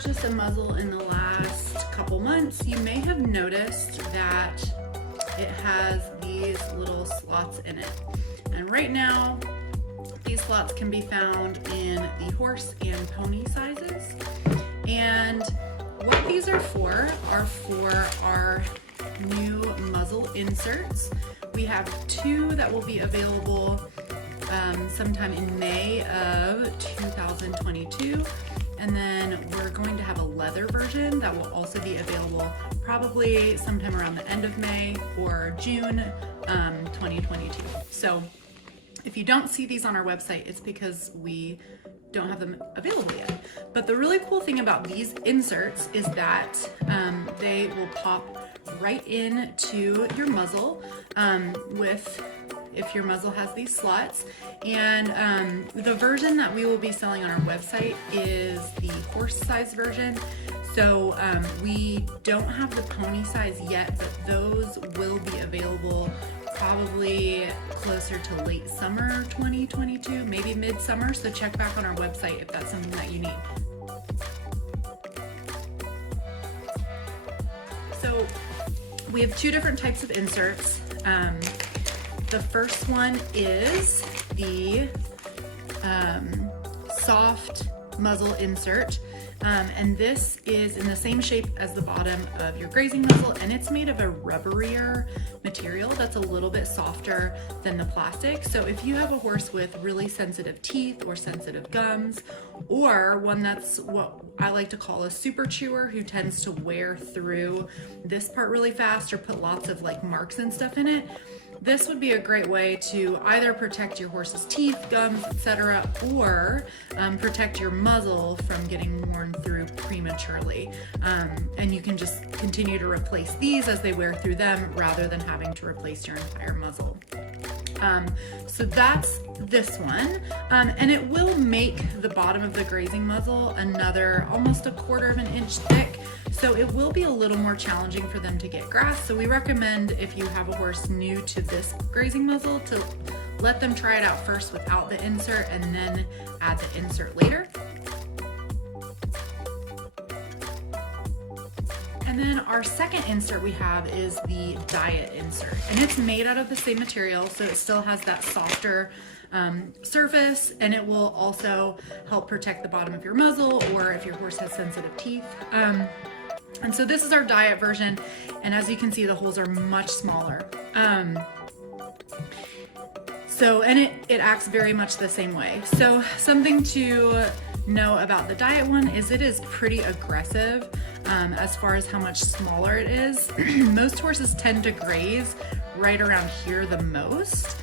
purchased a muzzle in the last couple months, you may have noticed that it has these little slots in it. And right now, these slots can be found in the horse and pony sizes. And what these are for our new muzzle inserts. We have 2 that will be available sometime in May of 2022. And then we're going to have a leather version that will also be available probably sometime around the end of May or June 2022. So if you don't see these on our website, it's because we don't have them available yet. But the really cool thing about these inserts is that they will pop right into your muzzle if your muzzle has these slots. And the version that we will be selling on our website is the horse size version. So we don't have the pony size yet, but those will be available probably closer to late summer 2022, maybe midsummer. So check back on our website if that's something that you need. So we have 2 different types of inserts. The first one is the soft muzzle insert. And this is in the same shape as the bottom of your grazing muzzle, and it's made of a rubberier material that's a little bit softer than the plastic. So if you have a horse with really sensitive teeth or sensitive gums, or one that's what I like to call a super chewer who tends to wear through this part really fast or put lots of like marks and stuff in it, this would be a great way to either protect your horse's teeth, gums, etc., or protect your muzzle from getting worn through prematurely. And you can just continue to replace these as they wear through them rather than having to replace your entire muzzle. So that's this one, and it will make the bottom of the grazing muzzle another almost 1/4 of an inch thick. So it will be a little more challenging for them to get grass. So we recommend, if you have a horse new to this grazing muzzle, to let them try it out first without the insert and then add the insert later. And then our second insert we have is the diet insert, and it's made out of the same material, so it still has that softer surface, and it will also help protect the bottom of your muzzle or if your horse has sensitive teeth. And so this is our diet version, and as you can see, the holes are much smaller. And it acts very much the same way. So something to know about the diet one is it is pretty aggressive as far as how much smaller it is. Most horses tend to graze right around here the most.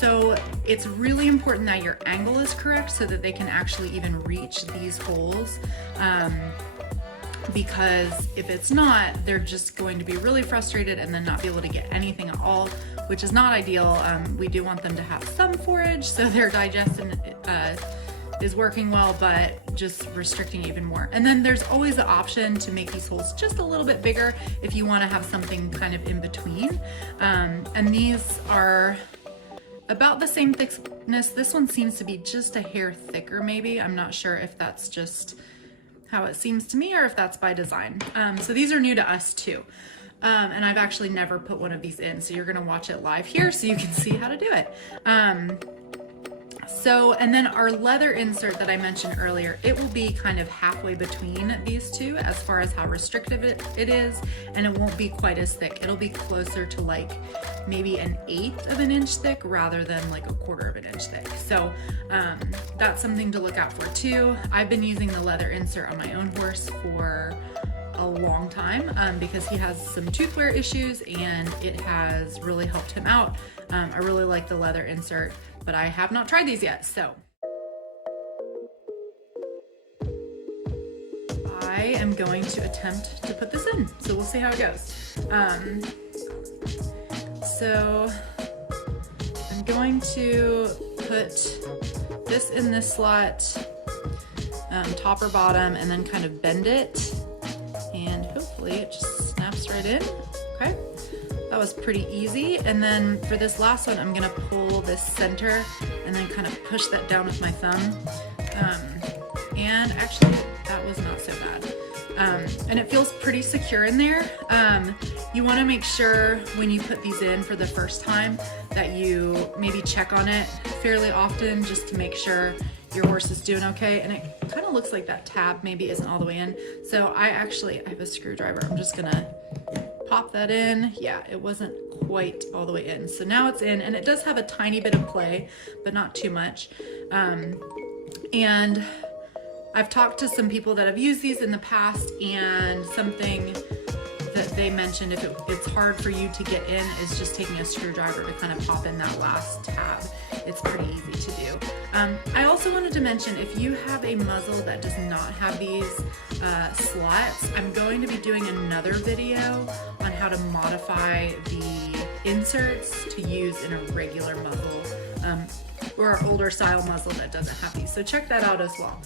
So it's really important that your angle is correct so that they can actually even reach these holes. Because if it's not, they're just going to be really frustrated and then not be able to get anything at all, which is not ideal. We do want them to have some forage so their digestion is working well, but just restricting even more. And then there's always the option to make these holes just a little bit bigger if you want to have something kind of in between. And these are about the same thickness. This one seems to be just a hair thicker maybe. I'm not sure if that's just how it seems to me or if that's by design. So these are new to us too. And I've actually never put one of these in, so you're gonna watch it live here so you can see how to do it. And then our leather insert that I mentioned earlier, it will be kind of halfway between these two as far as how restrictive it is, and it won't be quite as thick. It'll be closer to like maybe 1/8 of an inch thick rather than like 1/4 of an inch thick. So that's something to look out for too. I've been using the leather insert on my own horse for a long time because he has some tooth wear issues and it has really helped him out. I really like the leather insert, but I have not tried these yet, so. I am going to attempt to put this in, so we'll see how it goes. So I'm going to put this in this slot, top or bottom, and then kind of bend it, and hopefully it just snaps right in. Okay, that was pretty easy. And then for this last one, I'm gonna pull this center and then kind of push that down with my thumb. And actually, that was not so bad. And it feels pretty secure in there. You want to make sure when you put these in for the first time that you maybe check on it fairly often just to make sure your horse is doing okay. And it kind of looks like that tab maybe isn't all the way in. So I have a screwdriver. I'm just gonna pop that in. Yeah, it wasn't quite all the way in. So now it's in, and it does have a tiny bit of play, but not too much. And I've talked to some people that have used these in the past, and something that they mentioned, if it's hard for you to get in, is just taking a screwdriver to kind of pop in that last tab. It's pretty easy to do. I also wanted to mention, if you have a muzzle that does not have these slots, I'm going to be doing another video on how to modify the inserts to use in a regular muzzle, or an older style muzzle that doesn't have these. So check that out as well.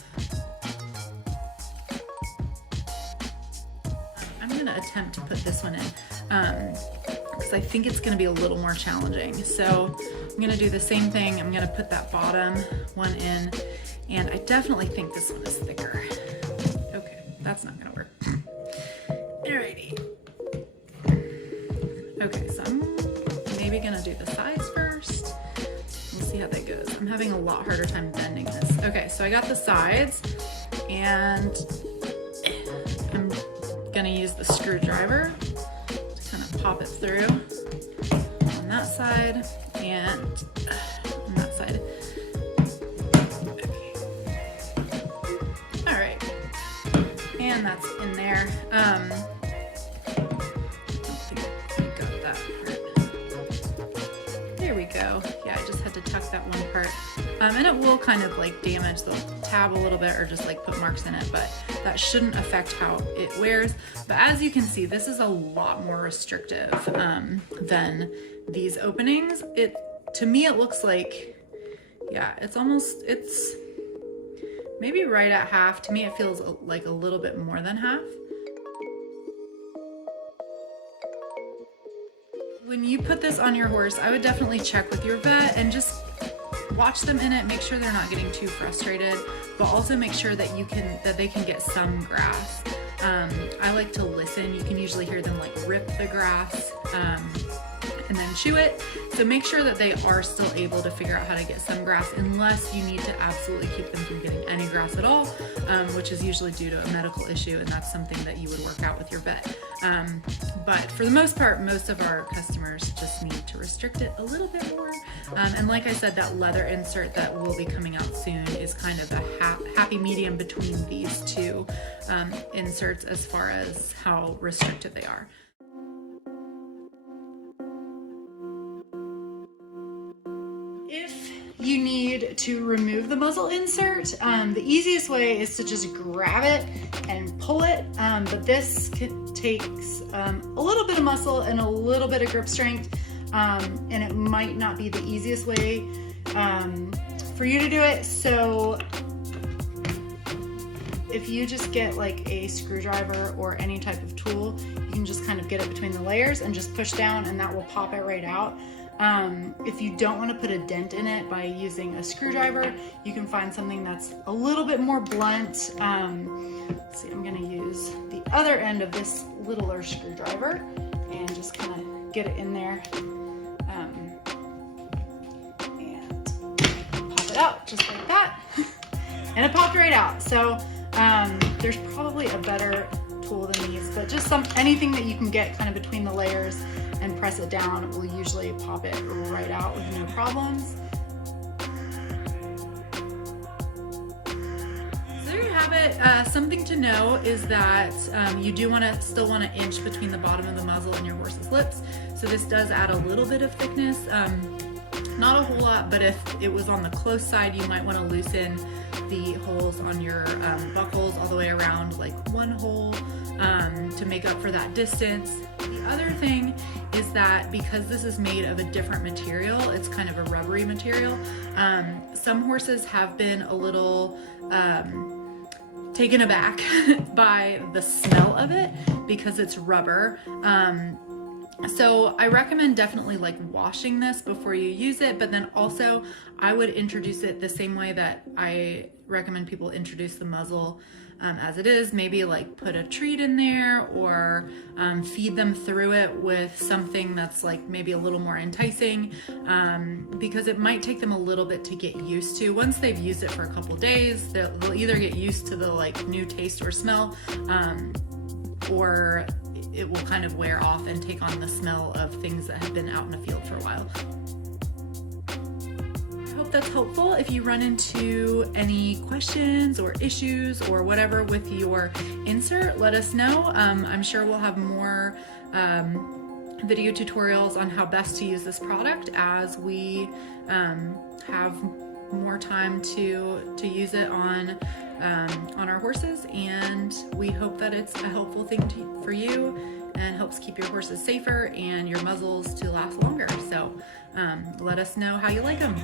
I'm gonna attempt to put this one in because I think it's gonna be a little more challenging. So I'm gonna do the same thing. I'm gonna put that bottom one in, and I definitely think this one is thicker. Okay, that's not gonna work. Alrighty. Okay, so I'm maybe gonna do the sides first. We'll see how that goes. I'm having a lot harder time bending this. Okay, so I got the sides, and I'm gonna use the screwdriver to kind of pop it through on that side and on that side. Okay. All right, and that's in there. I don't think I got that part. There we go. Yeah, I just had to tuck that one part. And it will kind of like damage the tab a little bit, or just like put marks in it, but that shouldn't affect how it wears. But as you can see, this is a lot more restrictive than these openings. To me, it looks like, yeah, it's maybe right at half. To me, it feels like a little bit more than half. When you put this on your horse, I would definitely check with your vet and just watch them in it, make sure they're not getting too frustrated, but also make sure that they can get some grass. I like to listen. You can usually hear them like rip the grass and then chew it. So make sure that they are still able to figure out how to get some grass, unless you need to absolutely keep them from getting any grass at all, which is usually due to a medical issue, and that's something that you would work out with your vet. But for the most part, most of our customers just need to restrict it a little bit more. And like I said, that leather insert that will be coming out soon is kind of a happy medium between these two inserts as far as how restrictive they are. If you need to remove the muzzle insert, the easiest way is to just grab it and pull it, but this takes a little bit of muscle and a little bit of grip strength, and it might not be the easiest way for you to do it. So if you just get like a screwdriver or any type of tool, you can just kind of get it between the layers and just push down, and that will pop it right out. If you don't want to put a dent in it by using a screwdriver, you can find something that's a little bit more blunt. Let's see, I'm going to use the other end of this littler screwdriver and just kind of get it in there and pop it out just like that. And it popped right out. So there's probably a better tool than these, but just anything that you can get kind of between the layers and press it down will usually pop it right out with no problems. So there you have it. Something to know is that you do still want to inch between the bottom of the muzzle and your horse's lips. So this does add a little bit of thickness. Not a whole lot, but if it was on the close side, you might want to loosen the holes on your buckles all the way around, like one hole, to make up for that distance. The other thing is that because this is made of a different material, it's kind of a rubbery material, some horses have been a little taken aback by the smell of it because it's rubber. So I recommend definitely like washing this before you use it, but then also I would introduce it the same way that I recommend people introduce the muzzle as it is. Maybe like put a treat in there, or feed them through it with something that's like maybe a little more enticing, because it might take them a little bit to get used to. Once they've used it for a couple days, they'll either get used to the like new taste or smell, or it will kind of wear off and take on the smell of things that have been out in the field for a while. I hope that's helpful. If you run into any questions or issues or whatever with your insert, let us know. I'm sure we'll have more video tutorials on how best to use this product as we have more time to use it on our horses, and we hope that it's a helpful thing for you and helps keep your horses safer and your muzzles to last longer. So let us know how you like them.